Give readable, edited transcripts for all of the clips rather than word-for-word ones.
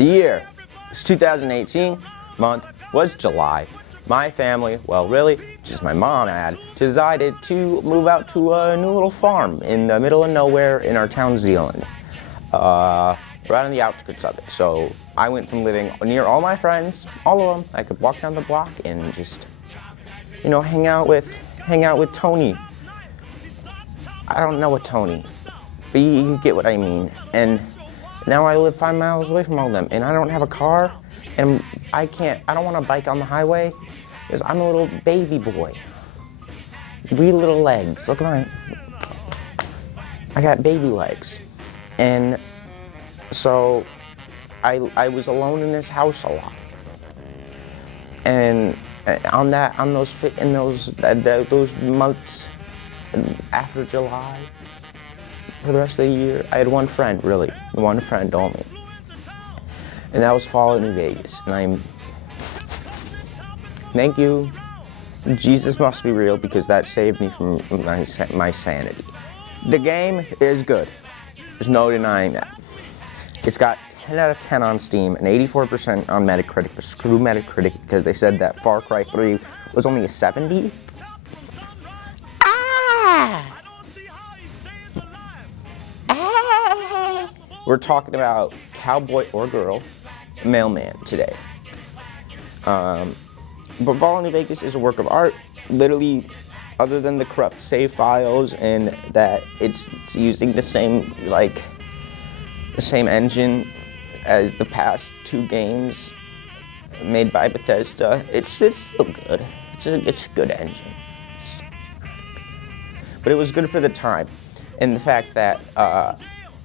The year was 2018, month was July. My family, well really, just my mom decided to move out to a new little farm in the middle of nowhere in our town, Zeeland. Right on the outskirts of it. So I went from living near all my friends, all of them. I could walk down the block and just, hang out with Tony. I don't know a Tony, but you get what I mean. And now I live 5 miles away from all of them, and I don't have a car, and I don't want to bike on the highway, because I'm a little baby boy. Wee little legs, look at I got baby legs. And so I was alone in this house a lot. And in those months after July, for the rest of the year, I had one friend, really, one friend only. And that was fall in New Vegas. And thank you, Jesus must be real, because that saved me from my sanity. The game is good. There's no denying that. It's got 10 out of 10 on Steam and 84% on Metacritic, but screw Metacritic because they said that Far Cry 3 was only a 70. We're talking about cowboy or girl, mailman today. But Fall New Vegas is a work of art, literally, other than the corrupt save files and that it's using the same engine as the past 2 games made by Bethesda. It's still good. It's a good engine. But it was good for the time, and the fact that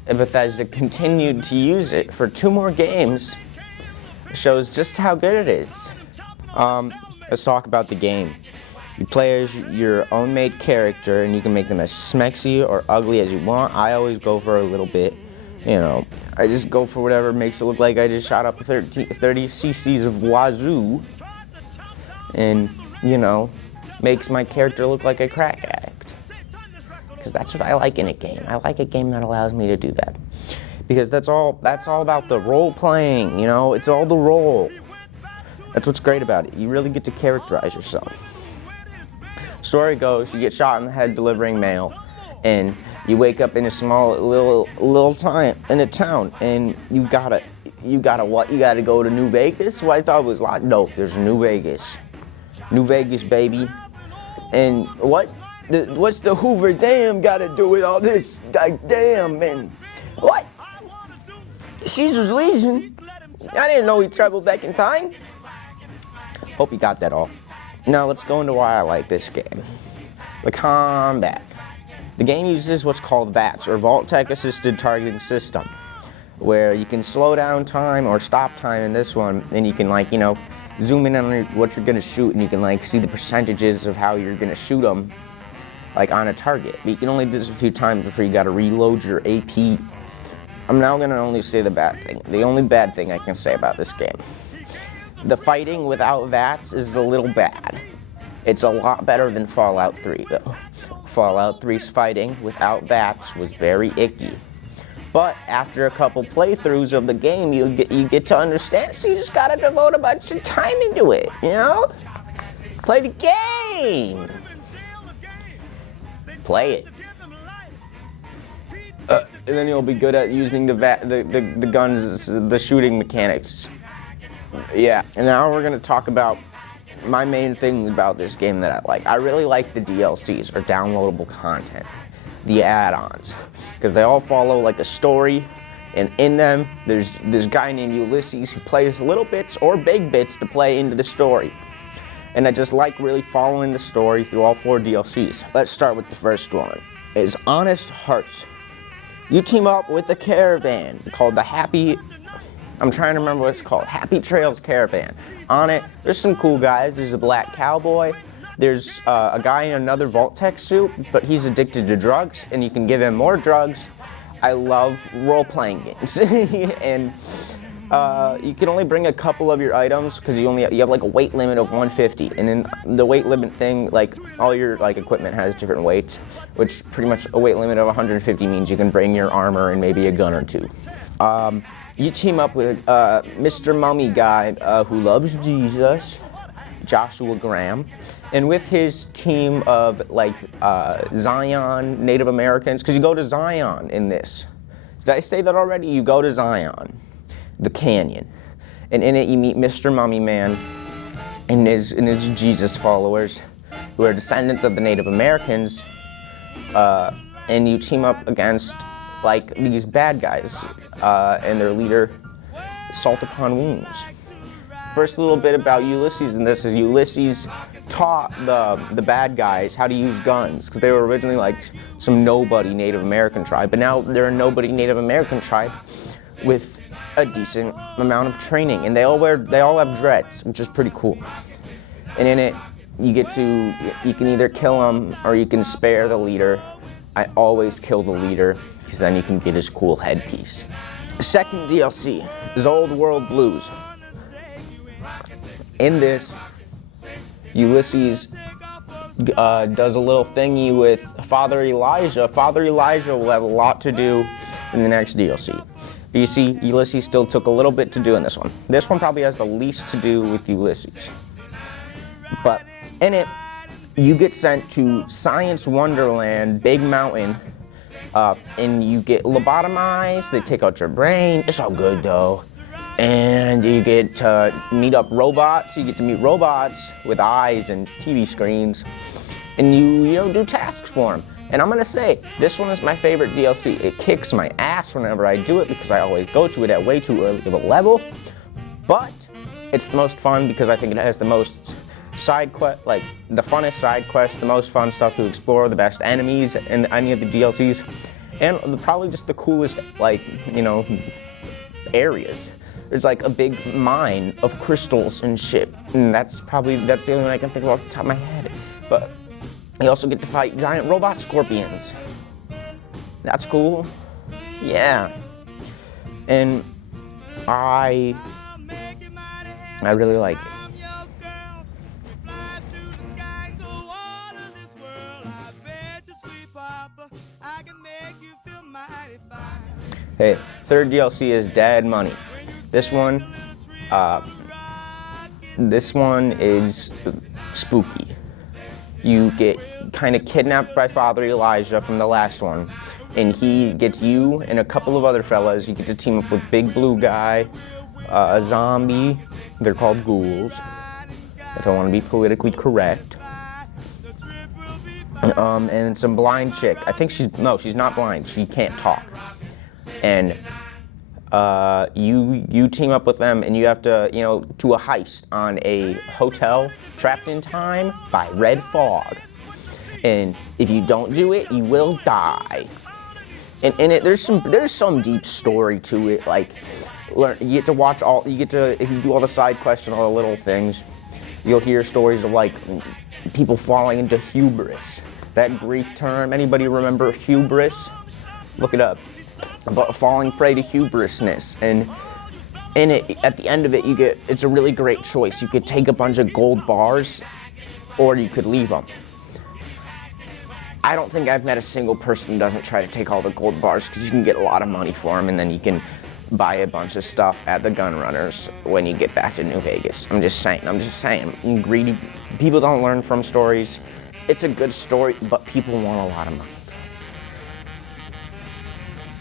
Bethesda continued to use it for 2 more games shows just how good it is. Let's talk about the game. You play as your own made character, and you can make them as smexy or ugly as you want. I always go for a little bit, I just go for whatever makes it look like I just shot up 30 cc's of wazoo, and, makes my character look like a crack addict. Because that's what I like in a game. I like a game that allows me to do that. Because that's all about the role playing, it's all the role. That's what's great about it. You really get to characterize yourself. Story goes, you get shot in the head delivering mail, and you wake up in a small little town, and you gotta what? You gotta go to New Vegas? What I thought was no, there's New Vegas. New Vegas, baby. And what's the Hoover Dam gotta do with all this? Damn, man. What? Caesar's Legion? I didn't know he traveled back in time. Hope you got that all. Now let's go into why I like this game. The combat. The game uses what's called VATS, or Vault-Tec Assisted Targeting System, where you can slow down time or stop time in this one, and you can zoom in on what you're gonna shoot, and you can see the percentages of how you're gonna shoot them, on a target. But you can only do this a few times before you gotta reload your AP. I'm now gonna only say the bad thing. The only bad thing I can say about this game. The fighting without VATS is a little bad. It's a lot better than Fallout 3, though. Fallout 3's fighting without VATS was very icky. But after a couple playthroughs of the game, you get to understand, so you just gotta devote a bunch of time into it, Play the game! Play it. And then you'll be good at using the guns, the shooting mechanics. Yeah, and now we're gonna talk about my main thing about this game that I like. I really like the DLCs, or downloadable content, the add-ons, because they all follow a story, and in them, there's this guy named Ulysses who plays little bits or big bits to play into the story. And I just like really following the story through all 4 DLCs. Let's start with the first one, is Honest Hearts. You team up with a caravan called the I'm trying to remember what it's called. Happy Trails Caravan. On it, there's some cool guys. There's a black cowboy. There's a guy in another Vault-Tec suit, but he's addicted to drugs, and you can give him more drugs. I love role-playing games. And you can only bring a couple of your items, because you have a weight limit of 150. And then the weight limit thing, all your equipment has different weights, which pretty much a weight limit of 150 means you can bring your armor and maybe a gun or 2. You team up with Mr. Mummy guy who loves Jesus, Joshua Graham, and with his team of like Zion Native Americans, because you go to Zion in this. Did I say that already? You go to Zion, the canyon, and in it you meet Mr. Mummy Man and his Jesus followers, who are descendants of the Native Americans, and you team up against like these bad guys and their leader, Salt Upon Wounds. First, a little bit about Ulysses, and this is Ulysses taught the bad guys how to use guns, because they were originally like some nobody Native American tribe, but now they're a nobody Native American tribe with a decent amount of training, and they all have dreads, which is pretty cool. And in it, you can either kill him or you can spare the leader. I always kill the leader, because then you can get his cool headpiece. Second DLC is Old World Blues. In this, Ulysses does a little thingy with Father Elijah. Father Elijah will have a lot to do in the next DLC. But you see, Ulysses still took a little bit to do in this one. This one probably has the least to do with Ulysses. But in it, you get sent to Science Wonderland, Big Mountain, and you get lobotomized. They take out your brain. It's all good though. And you get to meet up robots. You get to meet robots with eyes and TV screens, and you do tasks for them. And I'm gonna say, this one is my favorite DLC. It kicks my ass whenever I do it, because I always go to it at way too early of a level. But it's the most fun because I think it has the most side quest, like the funnest side quests, the most fun stuff to explore, the best enemies in any of the DLCs, and probably just the coolest, like, areas. There's like a big mine of crystals and shit, and that's the only one I can think of off the top of my head. But you also get to fight giant robot scorpions. That's cool. Yeah. And I really like it. Hey, third DLC is Dad Money. This one is spooky. You get kind of kidnapped by Father Elijah from the last one, and he gets you and a couple of other fellas. You get to team up with Big Blue Guy, a zombie. They're called ghouls, if I want to be politically correct. And some blind chick. I think she's not blind. She can't talk. And you team up with them, and you have to, do a heist on a hotel trapped in time by red fog. And if you don't do it, you will die. And in it, there's some deep story to it. Like, if you do all the side quests and all the little things, you'll hear stories of like people falling into hubris. That Greek term, anybody remember hubris? Look it up. About falling prey to hubrisness, and in it, at the end of it, it's a really great choice. You could take a bunch of gold bars, or you could leave them. I don't think I've met a single person who doesn't try to take all the gold bars, because you can get a lot of money for them, and then you can buy a bunch of stuff at the gun runners when you get back to New Vegas. I'm just saying, greedy people don't learn from stories. It's a good story, but people want a lot of money.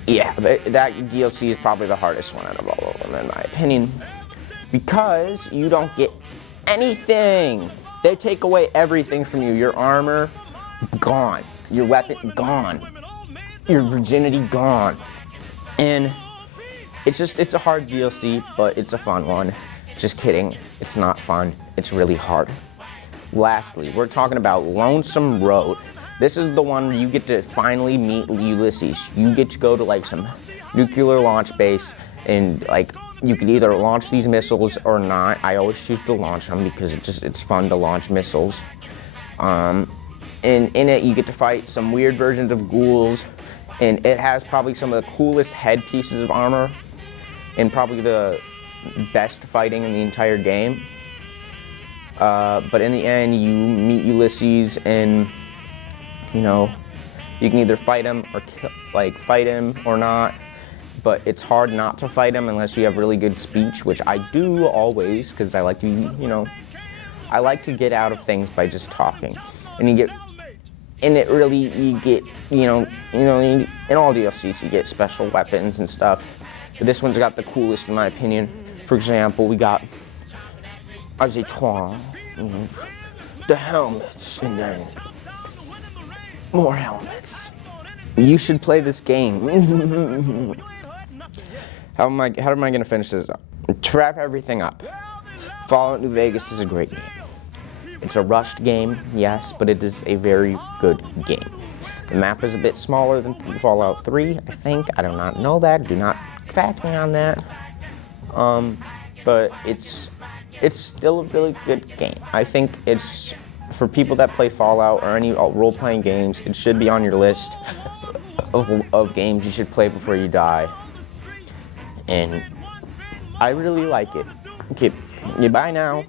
Yeah, that DLC is probably the hardest one out of all of them, in my opinion, because you don't get anything. They take away everything from you. Your armor, gone. Your weapon, gone. Your virginity, gone. And it's a hard DLC, but it's a fun one. Just kidding. It's not fun. It's really hard. Lastly, we're talking about Lonesome Road. This is the one where you get to finally meet Ulysses. You get to go to like some nuclear launch base, and like you can either launch these missiles or not. I always choose to launch them because it's fun to launch missiles. And in it, you get to fight some weird versions of ghouls, and it has probably some of the coolest headpieces of armor, and probably the best fighting in the entire game. But in the end, you meet Ulysses, and you can either fight him or fight him or not, but it's hard not to fight them unless you have really good speech, which I do always, because I like to, I like to get out of things by just talking. And you get, in all DLCs you get special weapons and stuff. But this one's got the coolest in my opinion. For example, we got Azetoin, the helmets, and then more helmets. You should play this game. How am I gonna finish this up? To wrap everything up, Fallout New Vegas is a great game. It's a rushed game, yes, but it is a very good game. The map is a bit smaller than Fallout 3, I think. I do not know that. Do not fact me on that. But it's still a really good game. I think it's, for people that play Fallout or any role-playing games, it should be on your list of games you should play before you die. And I really like it. Okay, bye now.